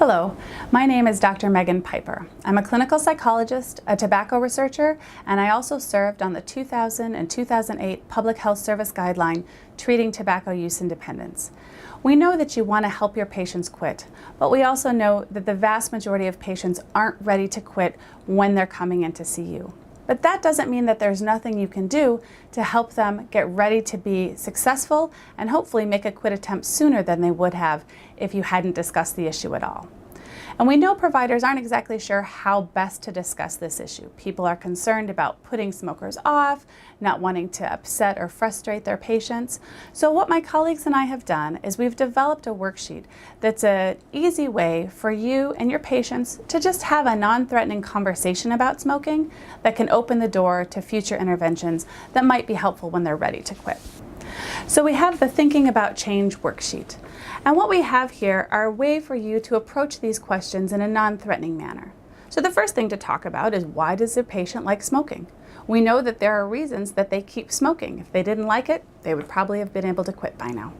Hello, my name is Dr. Megan Piper. I'm a clinical psychologist, a tobacco researcher, and I also served on the 2000 and 2008 Public Health Service Guideline treating tobacco use and dependence. We know that you want to help your patients quit, but we also know that the vast majority of patients aren't ready to quit when they're coming in to see you. But that doesn't mean that there's nothing you can do to help them get ready to be successful and hopefully make a quit attempt sooner than they would have if you hadn't discussed the issue at all. And we know providers aren't exactly sure how best to discuss this issue. People are concerned about putting smokers off, not wanting to upset or frustrate their patients. So what my colleagues and I have done is we've developed a worksheet that's an easy way for you and your patients to just have a non-threatening conversation about smoking that can open the door to future interventions that might be helpful when they're ready to quit. So we have the Thinking About Change worksheet. And what we have here are a way for you to approach these questions in a non-threatening manner. So the first thing to talk about is, why does the patient like smoking? We know that there are reasons that they keep smoking. If they didn't like it, they would probably have been able to quit by now.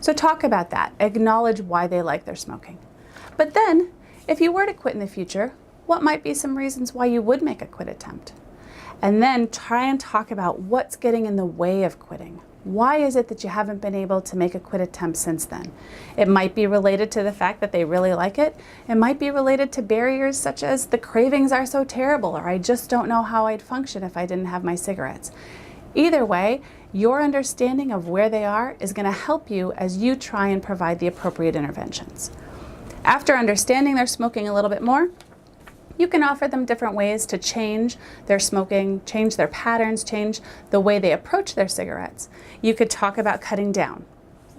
So talk about that. Acknowledge why they like their smoking. But then, if you were to quit in the future, what might be some reasons why you would make a quit attempt? And then try and talk about what's getting in the way of quitting. Why is it that you haven't been able to make a quit attempt since then? It might be related to the fact that they really like it. It might be related to barriers such as the cravings are so terrible, or I just don't know how I'd function if I didn't have my cigarettes. Either way, your understanding of where they are is going to help you as you try and provide the appropriate interventions. After understanding their smoking a little bit more, you can offer them different ways to change their smoking, change their patterns, change the way they approach their cigarettes. You could talk about cutting down,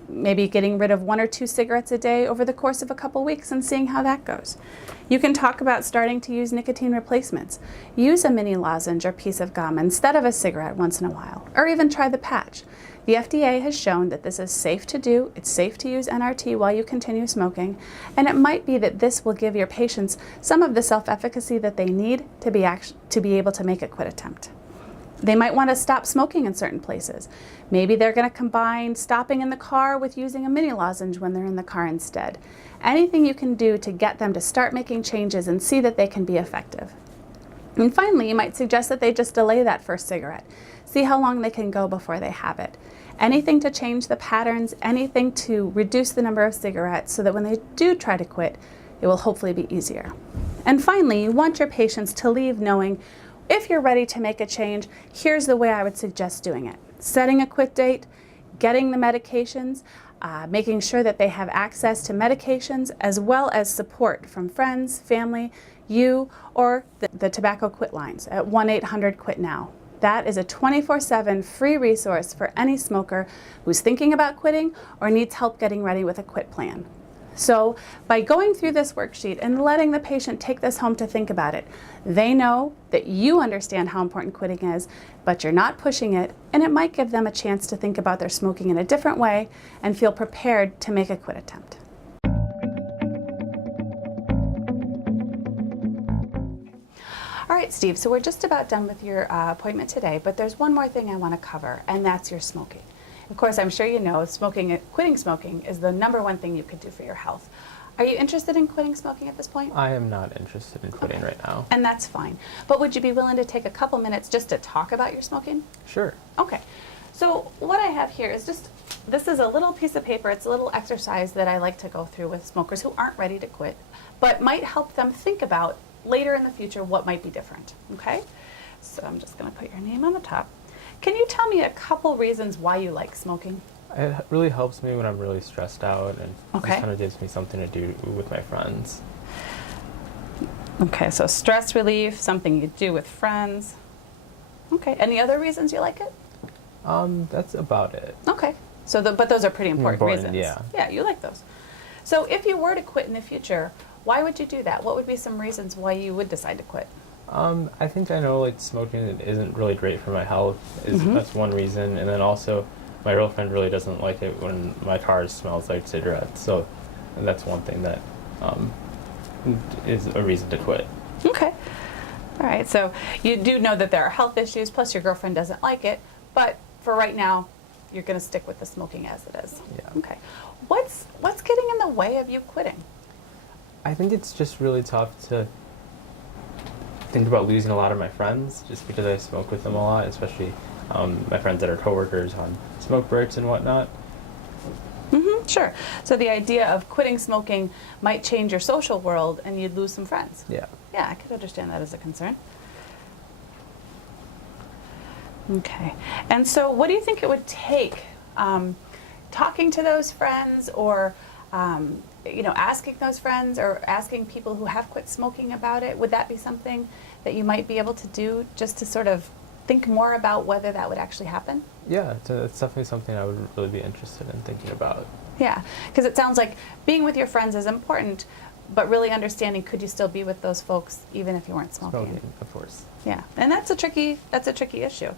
maybe getting rid of 1 or 2 cigarettes a day over the course of a couple weeks and seeing how that goes. You can talk about starting to use nicotine replacements. Use a mini lozenge or piece of gum instead of a cigarette once in a while, or even try the patch. The FDA has shown that this is safe to do, it's safe to use NRT while you continue smoking, and it might be that this will give your patients some of the self-efficacy that they need to be able to make a quit attempt. They might want to stop smoking in certain places. Maybe they're going to combine stopping in the car with using a mini lozenge when they're in the car instead. Anything you can do to get them to start making changes and see that they can be effective. And finally, you might suggest that they just delay that first cigarette. See how long they can go before they have it. Anything to change the patterns, anything to reduce the number of cigarettes so that when they do try to quit, it will hopefully be easier. And finally, you want your patients to leave knowing, if you're ready to make a change, here's the way I would suggest doing it. Setting a quit date, getting the medications, making sure that they have access to medications, as well as support from friends, family, you, or the tobacco quit lines at 1-800-QUIT-NOW. That is a 24/7 free resource for any smoker who's thinking about quitting or needs help getting ready with a quit plan. So by going through this worksheet and letting the patient take this home to think about it, they know that you understand how important quitting is, but you're not pushing it, and it might give them a chance to think about their smoking in a different way and feel prepared to make a quit attempt. All right, Steve, so we're just about done with your appointment today, but there's one more thing I want to cover, and that's your smoking. Of course, I'm sure you know quitting smoking is the #1 thing you could do for your health. Are you interested in quitting smoking at this point? I am not interested in quitting right now. And that's fine. But would you be willing to take a couple minutes just to talk about your smoking? Sure. Okay. So what I have here is this is a little piece of paper. It's a little exercise that I like to go through with smokers who aren't ready to quit, but might help them think about later in the future what might be different, okay? So I'm just going to put your name on the top. Can you tell me a couple reasons why you like smoking? It really helps me when I'm really stressed out, and Okay. just kind of gives me something to do with my friends. Okay, so stress relief, something you do with friends. Okay, any other reasons you like it? That's about it. Okay, so but those are pretty important reasons. Yeah. Yeah, you like those. So if you were to quit in the future, why would you do that? What would be some reasons why you would decide to quit? I think I know, like, smoking isn't really great for my health. That's one reason, and then also my girlfriend really doesn't like it when my car smells like cigarettes. So that's one thing that is a reason to quit. Okay. All right, so you do know that there are health issues, plus your girlfriend doesn't like it, but for right now, you're going to stick with the smoking as it is. Yeah. Okay. What's getting in the way of you quitting? I think it's just really tough to think about losing a lot of my friends just because I smoke with them a lot, especially my friends that are coworkers on smoke breaks and whatnot. Sure. So the idea of quitting smoking might change your social world and you'd lose some friends. Yeah. Yeah, I could understand that as a concern. Okay. And so what do you think it would take, talking to those friends or, asking those friends or asking people who have quit smoking about it? Would that be something that you might be able to do just to sort of think more about whether that would actually happen? Yeah, it's definitely something I would really be interested in thinking about. Yeah, because it sounds like being with your friends is important, but really understanding, could you still be with those folks even if you weren't smoking? Smoking, of course. Yeah, and that's a tricky issue.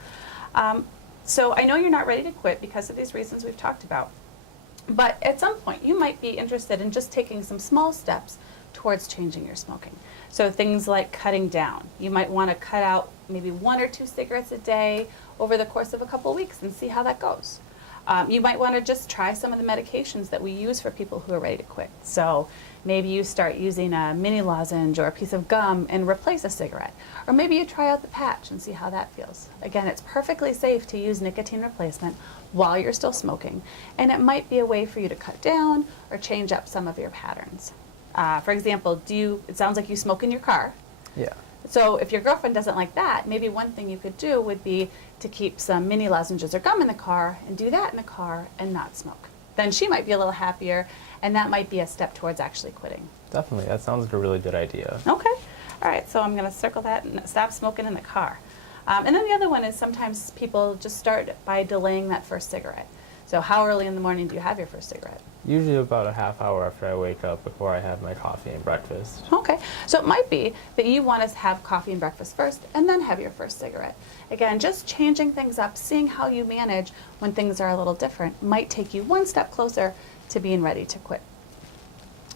So I know you're not ready to quit because of these reasons we've talked about, but at some point you might be interested in just taking some small steps towards changing your smoking. So things like cutting down. You might want to cut out maybe 1 or 2 cigarettes a day over the course of a couple weeks and see how that goes. You might want to just try some of the medications that we use for people who are ready to quit. So maybe you start using a mini lozenge or a piece of gum and replace a cigarette. Or maybe you try out the patch and see how that feels. Again, it's perfectly safe to use nicotine replacement while you're still smoking, and it might be a way for you to cut down or change up some of your patterns. For example, it sounds like you smoke in your car. Yeah. So if your girlfriend doesn't like that, maybe one thing you could do would be to keep some mini lozenges or gum in the car and do that in the car and not smoke. Then she might be a little happier, and that might be a step towards actually quitting. Definitely. That sounds like a really good idea. Okay. All right, so I'm going to circle that and stop smoking in the car. And then the other one is sometimes people just start by delaying that first cigarette. So how early in the morning do you have your first cigarette? Usually about a half hour after I wake up before I have my coffee and breakfast. Okay, so it might be that you want to have coffee and breakfast first and then have your first cigarette. Again, just changing things up, seeing how you manage when things are a little different might take you one step closer to being ready to quit.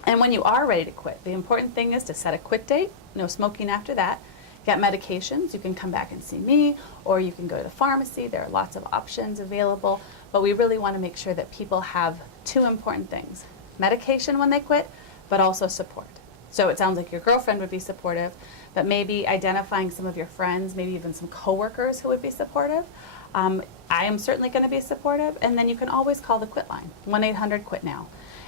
And when you are ready to quit, the important thing is to set a quit date, no smoking after that. Get medications, you can come back and see me, or you can go to the pharmacy. There are lots of options available, but we really want to make sure that people have 2 important things: medication when they quit, but also support. So it sounds like your girlfriend would be supportive, but maybe identifying some of your friends, maybe even some coworkers who would be supportive. I am certainly going to be supportive, and then you can always call the quit line, 1-800-QUIT-NOW.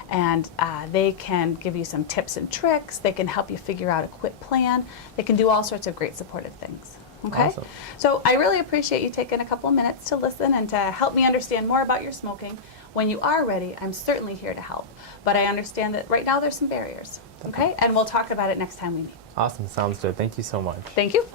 And they can give you some tips and tricks. They can help you figure out a quit plan. They can do all sorts of great supportive things. Okay? Awesome. So I really appreciate you taking a couple of minutes to listen and to help me understand more about your smoking. When you are ready, I'm certainly here to help. But I understand that right now there's some barriers. Okay? And we'll talk about it next time we meet. Awesome. Sounds good. Thank you so much. Thank you.